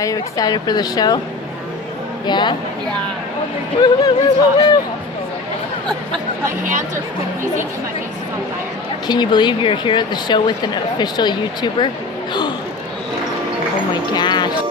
Are you excited for the show? Yeah? Yeah. My hands are freezing and my face is on fire. Can you believe you're here at the show with an official YouTuber? Oh my gosh.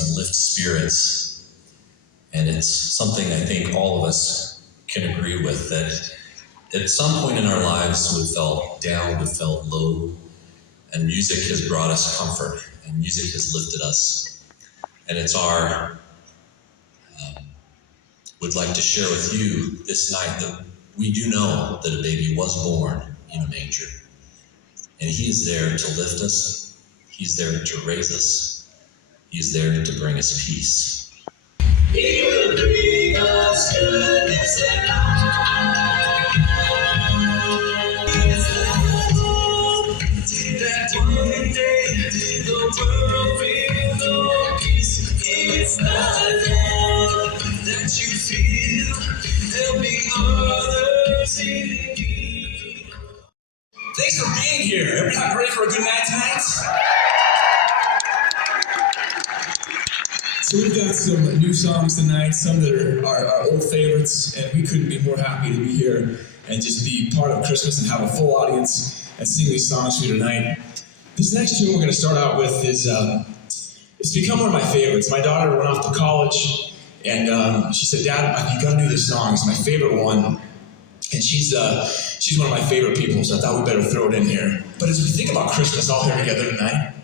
And lift spirits, and it's something I think all of us can agree with, that at some point in our lives we felt down, we felt low, and music has brought us comfort, and music has lifted us. And it's our would like to share with you this night that we do know that a baby was born in a manger, and he is there to lift us, he's there to raise us, he's there to bring us peace. He will bring us goodness and light. It's the hope that one day the world will know peace. It's the love that you feel helping others in need. Thanks for being here. Everybody ready for a good night tonight? So we've got some new songs tonight, some that are our old favorites, and we couldn't be more happy to be here and just be part of Christmas and have a full audience and sing these songs for you tonight. This next tune we're going to start out with is it's become one of my favorites. My daughter went off to college, and she said, "Dad, you got to do this song. It's my favorite one." And she's one of my favorite people, so I thought we better throw it in here. But as we think about Christmas all here together tonight,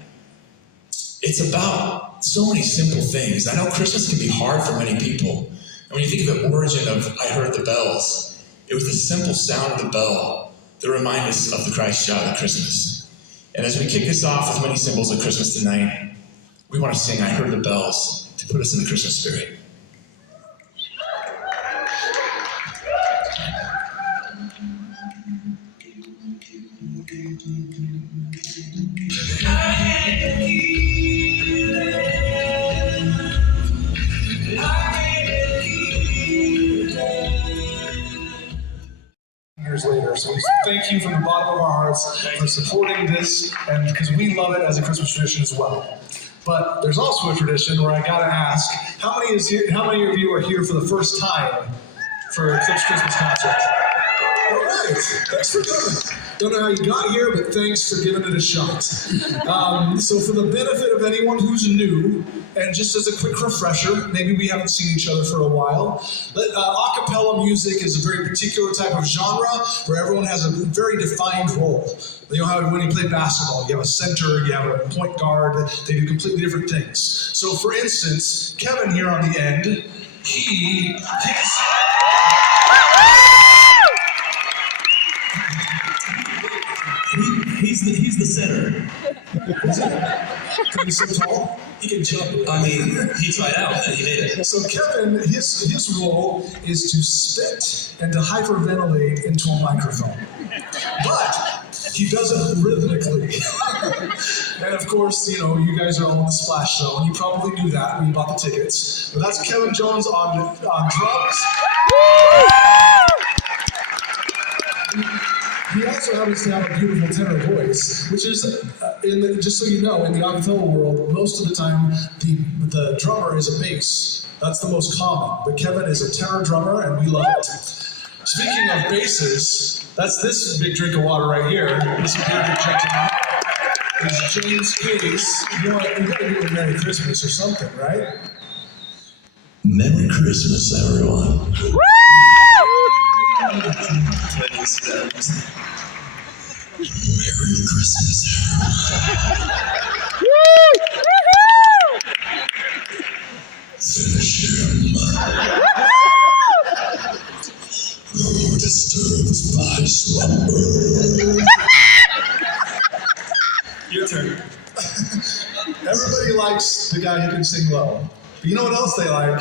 it's about so many simple things. I know Christmas can be hard for many people. And when you think of the origin of I Heard the Bells, it was the simple sound of the bell that reminded us of the Christ child at Christmas. And as we kick this off with many symbols of Christmas tonight, we want to sing I Heard the Bells to put us in the Christmas spirit. Years later, so we thank you from the bottom of our hearts for supporting this, and because we love it as a Christmas tradition as well. But there's also a tradition where I gotta ask, how many of you are here for the first time for Eclipse Christmas concert? All right, thanks for coming. Don't know how you got here, but thanks for giving it a shot. So for the benefit of anyone who's new, and just as a quick refresher, maybe we haven't seen each other for a while, a cappella music is a very particular type of genre where everyone has a very defined role. You know how when you play basketball, you have a center, you have a point guard, they do completely different things. So for instance, Kevin here on the end, He's the center. He's so tall, he can jump. I mean, he tried out and he made it. So Kevin, his role is to spit and to hyperventilate into a microphone. But he does it rhythmically. And of course, you know, you guys are all in the Splash Show, and you probably knew that when you bought the tickets. But that's Kevin Jones on drums. He also happens to have a beautiful tenor voice, which is, just so you know, in the acapella world, most of the time, the drummer is a bass. That's the most common. But Kevin is a tenor drummer, and we love it. Speaking of basses, that's this big drink of water right here. This bearded gentleman is James Case. You gotta do a Merry Christmas or something, right? Merry Christmas, everyone. the guy who can sing low. But you know what else they like?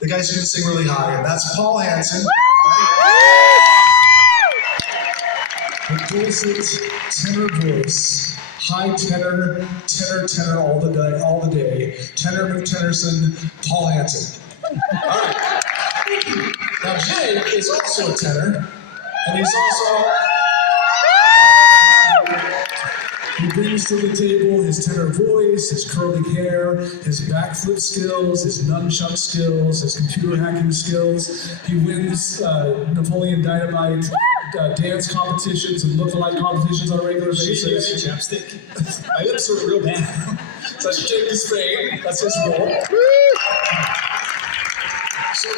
The guys who can sing really high, and that's Paul Hansen. The dulcet tenor voice, high tenor, tenor all the day. Tenor McTenorson, Paul Hansen. All right. Now Jake is also a tenor, and he's also. He brings to the table his tenor voice, his curly hair, his backflip skills, his nunchuck skills, his computer hacking skills. He wins Napoleon Dynamite dance competitions and look-alike competitions on a regular basis. Chapstick. My lips are real bad. So I should take this fame. That's his role. So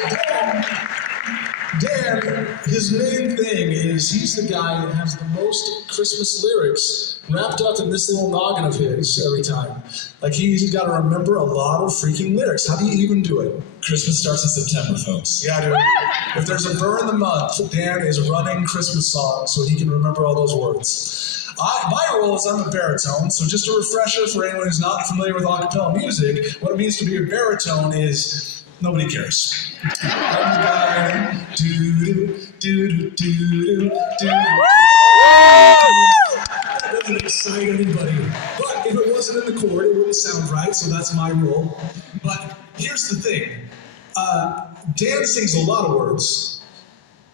Dan, his main thing is he's the guy that has the most Christmas lyrics wrapped up in this little noggin of his every time. Like he's got to remember a lot of freaking lyrics. How do you even do it? Christmas starts in September, folks. Yeah, dude. If there's a burn in the month, Dan is running Christmas songs so he can remember all those words. My role is I'm a baritone, so just a refresher for anyone who's not familiar with a cappella music, what it means to be a baritone is nobody cares. I'm the guy, do-do-do-do-do-do. That doesn't excite anybody. But if it wasn't in the chord, it wouldn't sound right, so that's my role. But here's the thing. Dan sings a lot of words.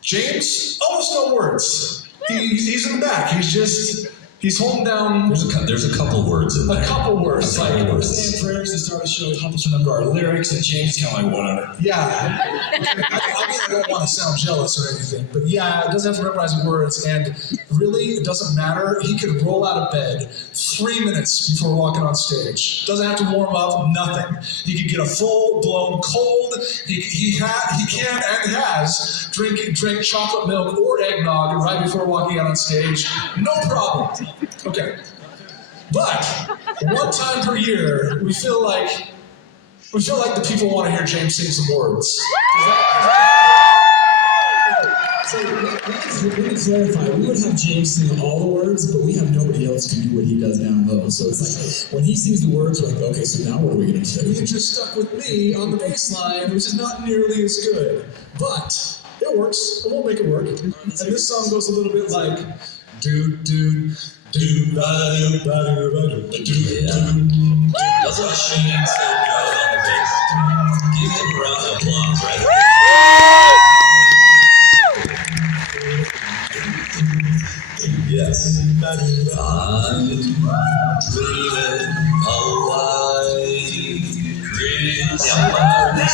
James, almost no words. He's in the back. He's holding down. There's a couple words in there. A couple words. Like saying prayers and start to show help us remember our lyrics, and James is kind of like whatever. Yeah. I don't want to sound jealous or anything, but yeah, it doesn't have to memorize the words, and really, it doesn't matter. He could roll out of bed 3 minutes before walking on stage. Doesn't have to warm up, nothing. He could get a full-blown cold. He can and has drink chocolate milk or eggnog right before walking out on stage. No problem. Okay. But one time per year, we feel like the people want to hear James sing some words. So let me clarify. We would have James sing all the words, but we have nobody else can do what he does down low. So it's like when he sings the words, we're like, okay, so now what are we going to do? You're just stuck with me on the bass line, which is not nearly as good. But it works. It won't make it work. And this song goes a little bit like do do do ba do ba do ba do ba do. That's what Shane said on the bass. Give him a round of applause, right? Yes. I'm dreaming of white Christmas.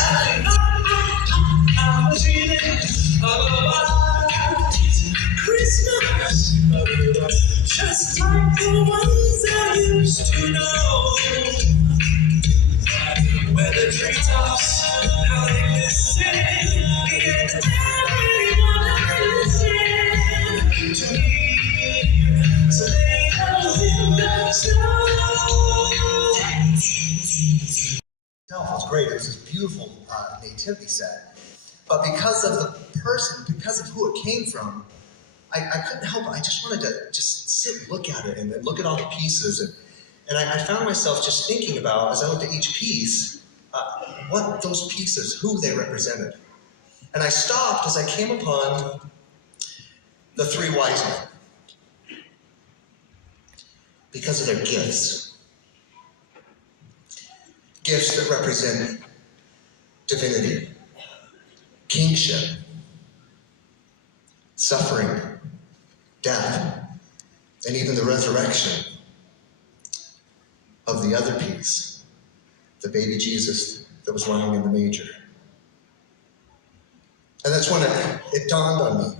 I'm dreaming of a white Christmas, just like the ones I used to know, where the treetops, how they listen, and everyone listen to me, so they come in the snow. Itself was great. It was this beautiful nativity set. But because of the person, because of who it came from, I couldn't help it. I just wanted to just sit and look at it and look at all the pieces. And I found myself just thinking about, as I looked at each piece, what those pieces, who they represented. And I stopped as I came upon the three wise men because of their gifts. Gifts that represent divinity, kingship, suffering, death, and even the resurrection of the other piece, the baby Jesus that was lying in the manger. And that's when it dawned on me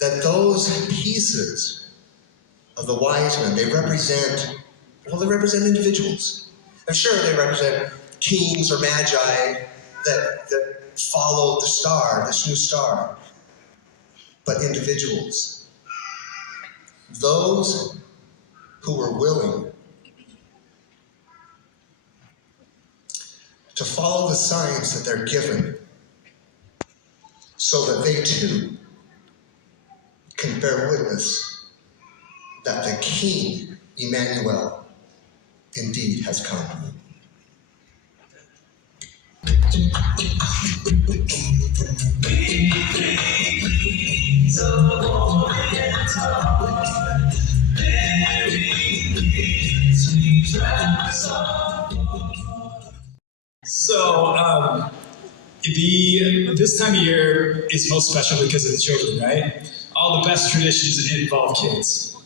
that those pieces of the wise men, they represent individuals. And sure, they represent kings or magi that followed the star, this new star, but individuals. Those who were willing to follow the signs that they're given so that they too can bear witness that the King, Emmanuel, indeed has come. So, this time of year is most special because of the children, right? All the best traditions involve kids.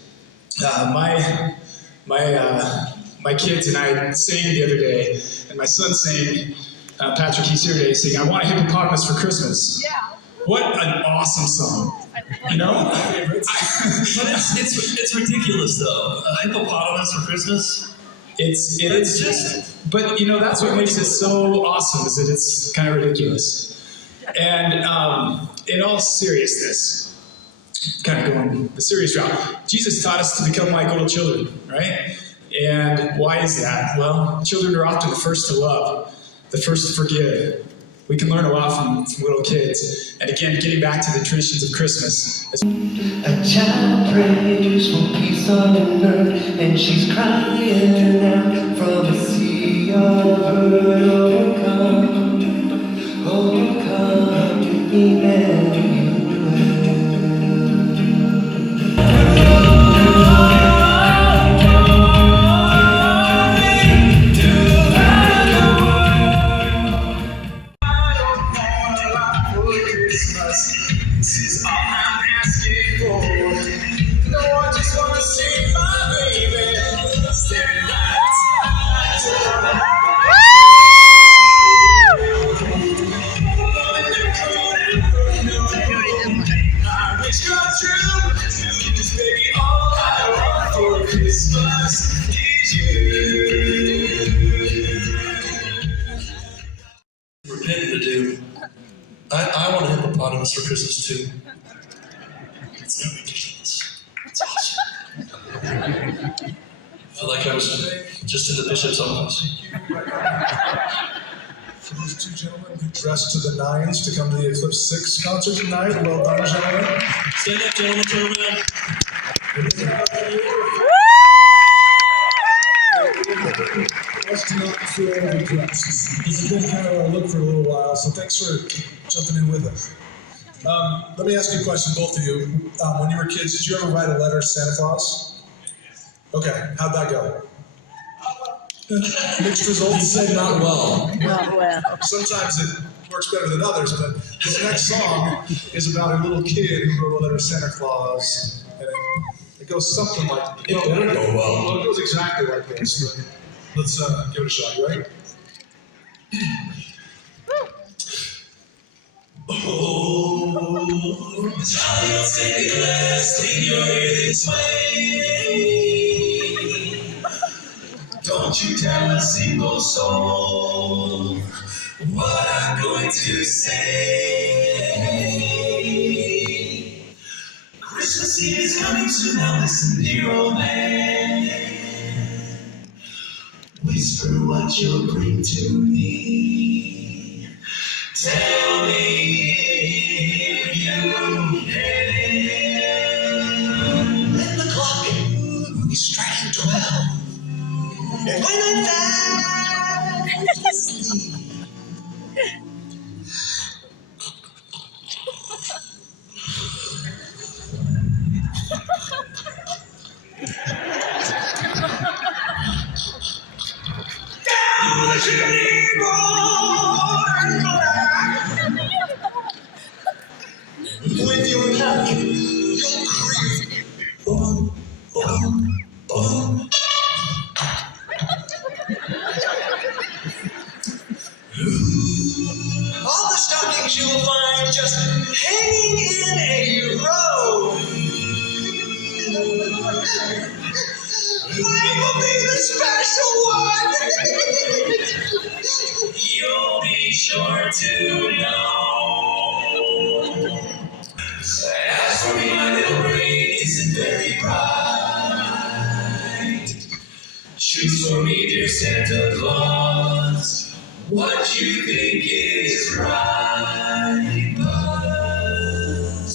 My kids and I sang the other day, and my son sang, Patrick, he's here today, saying, "I want a hippopotamus for Christmas." Yeah. What an awesome song. You know? But it's ridiculous though. A hippopotamus for Christmas? It's just, but you know, that's what makes it so awesome, is that it's kind of ridiculous. And in all seriousness, kind of going the serious route, Jesus taught us to become like little children, right? And why is that? Well, children are often the first to love, the first to forgive. We can learn a lot from little kids. And again, getting back to the traditions of Christmas. A child prays for peace on earth, and she's crying out from a sea of hurt. Oh come, Emmanuel. This is all I'm asking for. No, I just want to see my baby staring I wish come true. Because baby, all I want for Christmas is you. Repenting to do. I want a hippopotamus for Christmas too. It's not ridiculous. It's awesome. I feel like I was just in the bishop's office. For these two gentlemen who dressed to the nines to come to the Eclipse 6 concert tonight, well done, gentlemen. Stand up, gentlemen, turn around. Let's do not feel overdressed. This has been kind of our look for a little while, so thanks for jumping in with us. Let me ask you a question, both of you. When you were kids, did you ever write a letter to Santa Claus? Okay, how'd that go? Mixed results say not well. Not well. Sometimes it works better than others, but this next song is about a little kid who wrote a letter to Santa Claus, and it goes something like, It didn't go well. Well, it goes exactly like this, but let's give it a shot. You ready? Oh, child, say blessed in your ear this way. Don't you tell a single soul what I'm going to say. Christmas Eve is coming soon, now listen, dear old man. Whisper what you'll bring to me. Tell me if you can. When the clock is striking 12, and when I'm fast asleep, with your luck, you'll creep. Boom, boom, boom. All the stockings you'll find just hanging in a row. Mine will be the special one. You'll be sure to know. As for me, my little brain isn't very bright. Choose for me, dear Santa Claus, what you think is right. But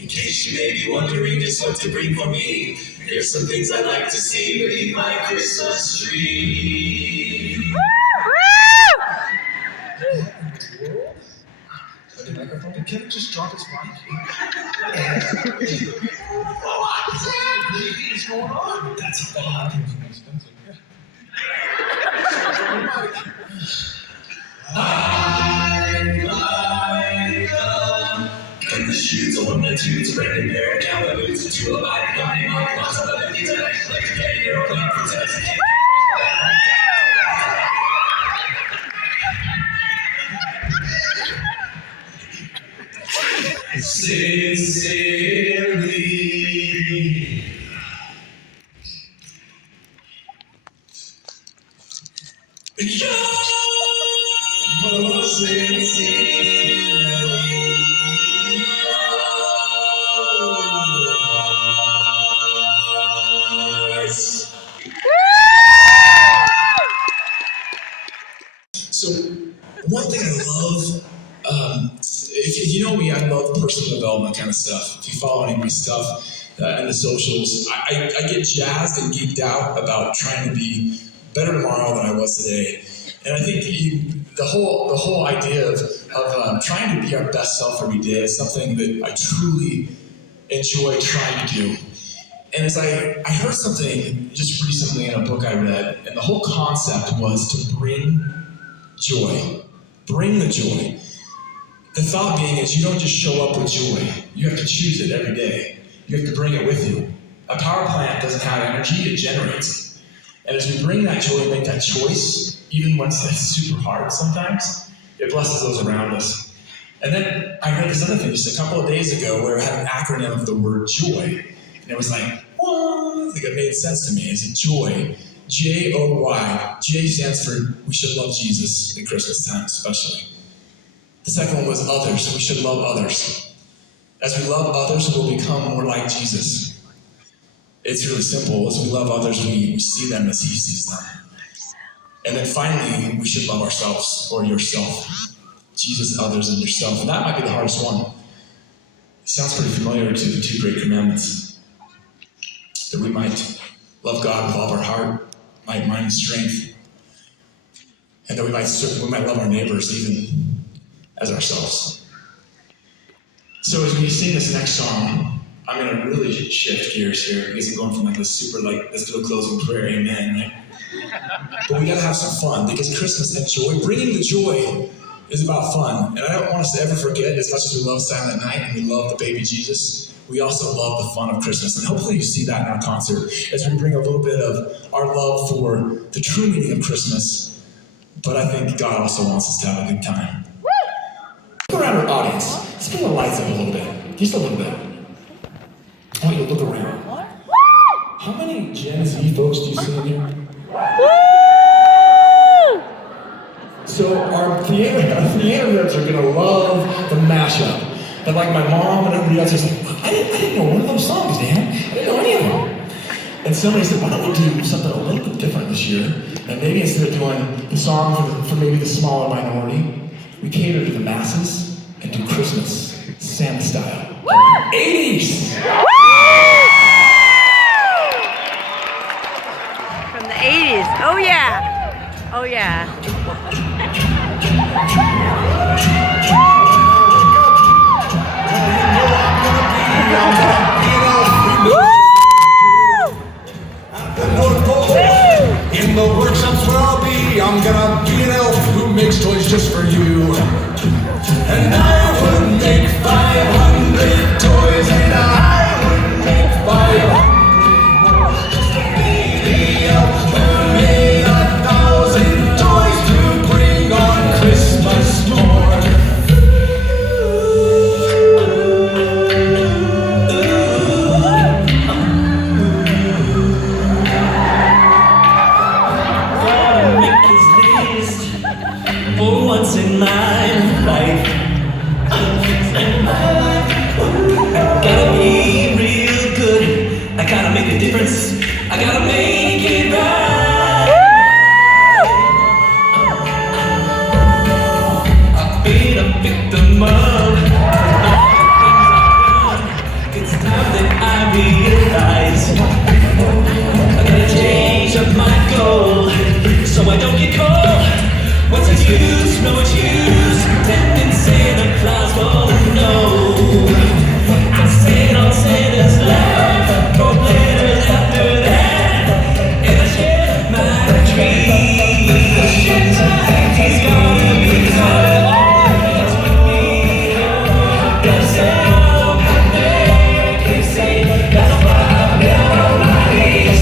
in case you may be wondering just what to bring for me, Here's some things I'd like to see beneath my Christmas tree. The microphone. Did Kevin just drop his mic? What is going on? That's bad. And the shoes on the tubes, breaking pair of cowboy boots, and two of my body on lots of other things I like to get your own for test. Sincerely. So, one thing I love, if you know me, I love personal development kind of stuff. If you follow any of my stuff and the socials, I get jazzed and geeked out about trying to be better tomorrow than I was today. And I think the whole idea of trying to be our best self every day is something that I truly enjoy trying to do. And as I heard something just recently in a book I read, and the whole concept was to bring joy. Bring the joy. The thought being is you don't just show up with joy. You have to choose it every day. You have to bring it with you. A power plant doesn't have energy, it generates it. And as we bring that joy and make that choice, even when it's super hard sometimes, it blesses those around us. And then I read this other thing just a couple of days ago where it had an acronym of the word joy. And it was like, what? I think it made sense to me. It's a joy. J-O-Y. J stands for we should love Jesus at Christmas time especially. The second one was others. We should love others. As we love others, we'll become more like Jesus. It's really simple. As we love others, we see them as he sees them. And then finally, we should love ourselves or yourself. Jesus, others, and yourself. And that might be the hardest one. It sounds pretty familiar to the two great commandments. That we might love God with all of our heart, might, mind, and strength. And that we might love our neighbors even as ourselves. So as we sing this next song, I'm going to really shift gears here because I'm going from like this super let's do a closing prayer, amen, right? But we got to have some fun because Christmas and joy, bringing the joy is about fun. And I don't want us to ever forget, as much as we love Silent Night and we love the baby Jesus, we also love the fun of Christmas. And hopefully you see that in our concert as we bring a little bit of our love for the true meaning of Christmas. But I think God also wants us to have a good time. Look around our audience. Let's bring the lights up a little bit. Just a little bit. I want you to look around. How many Gen Z folks do you see in here? So our theater nerds are gonna love the mashup. And like my mom and everybody else is like, I didn't know one of those songs, Dan. I didn't know any of them. And somebody said, why don't we do something a little bit different this year? And maybe instead of doing the song for maybe the smaller minority, we cater to the masses and do Christmas Santa style. 80s! From the 80s. Oh yeah. Oh yeah. In the workshops where I'll be, I'm gonna be an elf who makes toys just for you. And I would make 500 toys, and I would make 500 more. Just to be the elf who made 1,000 toys to bring on Christmas morn. For once in my life, I gotta be real good. I gotta make a difference. I gotta make it right. I've been a victim of all the things I've done. It's time that I realize up my goal, so I don't get cold. What's its use? No excuse. Pretending Santa Claus won't know. Say on Santa's lap, wrote letters after that, and I share my dreams. He's gonna be tired all the things with me. Gonna say all my name, can't say that's why I'm down on my knees.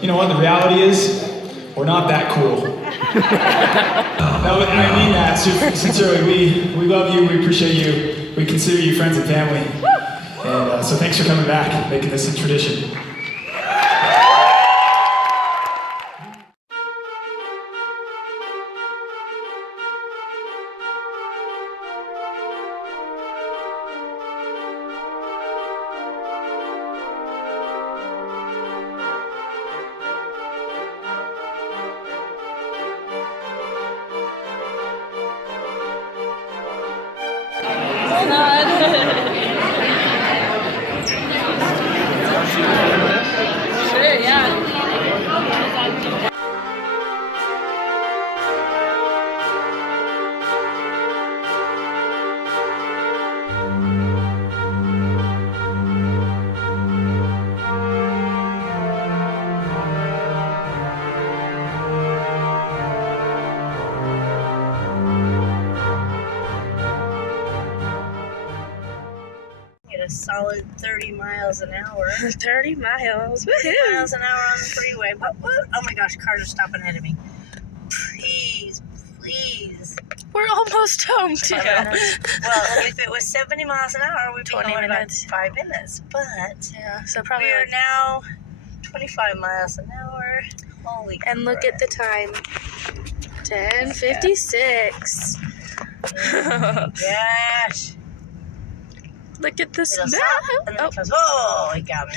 You know what, the reality is, we're not that cool. I mean that sincerely. We love you, we appreciate you, we consider you friends and family. And so thanks for coming back, making this a tradition. A solid 30 miles an hour. 30 miles. 30 miles an hour on the freeway. What? Oh my gosh, cars are stopping ahead of me. Please, please. We're almost home too. Well, if it was 70 miles an hour, we'd be 20 going minutes. about 5 minutes. But Yeah, so probably we are like, now 25 miles an hour. Holy and look at the time. 10:56. Gosh. Look at this It'll map. stop, and then it goes, oh, it got me.